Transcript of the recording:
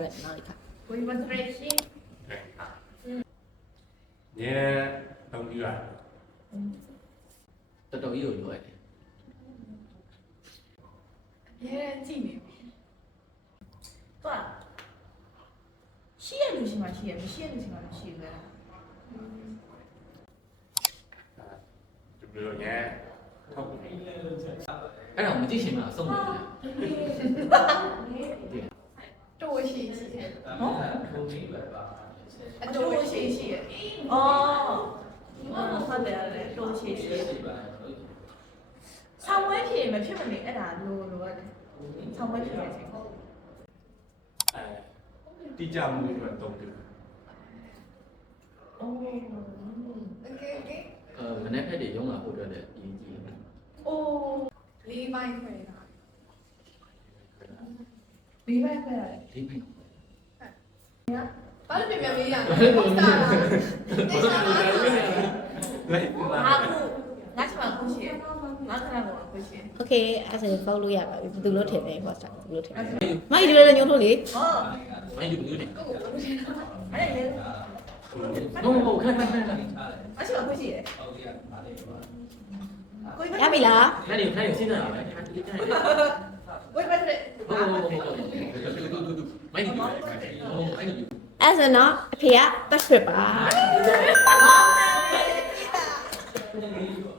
ထားလိုက်နော်ဒီခါ ကိုယ်မစရိတ်ရှိ ညတော့ပြီးရတယ် တော်တော်ကြီးကိုလိုရတယ် ရဲကြည့်နေပြီသွားရှိရလို့ရှိမှရှိရမရှိရလို့ရှိမှမရှိဘူးလား ဒီလိုညထောက်ပြီး အဲ့တော့မကြည့်ရှင်မှာအဆုံးမလို့ တိုးရှိရှိနော်အတိုးရှိရှိအော်ဟုတ်တယ်လေတိုးရှိရှိဆောင်းဝဲဖြေမဖြစ်မနေအဲ့ဒါလိုရတယ်ဆောင်းဝဲဖြေရချင်း တိကျမှုတွေတော့တုံးတယ် โอเคโอเค မနေ့ဖက်တွေရုံးလာဖို့အတွက်လည်းအရေးကြီးတယ် โอ้လေးပိုင်းခွဲတာလေးပိုင်းခွဲရတယ် လေးဖိတ် ဘာလို့ပြန်ပြန်မေးရလဲဟုတ်တာလားတေချာပါ လိုက် ငါချမခုရှိရငါခဏတော့ခုရှိရ โอเคအဲ့ဒါဆိုဖောက်လို့ရပါပြီဘယ်သူလို့ထင်လဲဟောစတာဘယ်သူလို့ထင်လဲမိုက်ဒီလိုလည်းညှို့လို့လေ ဟော မိုင်းလူမျိုးတွေ ကိုကိုခုရှိတာအဲ့လေ ဟုတ်ခက်ခက်ခက် အချမခုရှိရကို ရပြီလား ခက်နေစဉ်းစားနေတယ်ခက်လေးခက်နေ ဝိုင်းပတ်တယ် ဟုတ်မိုင်းလူမျိုးမိုင်းလူ အဲ့ဆိုတော့အဖေကပတ်ထရစ်ပါ ဟော